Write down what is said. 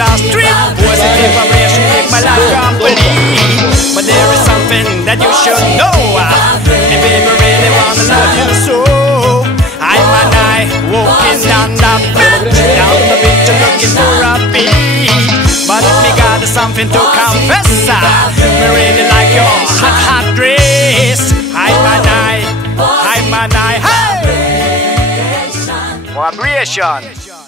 the street. Positive vibration make my life complete. But there is something that you should know. Me baby really wanna love you so. I'm and I walking down the beach looking for a beat. But me got something to confess. Me really like your hot dress. I'm and I, hey! Vibration.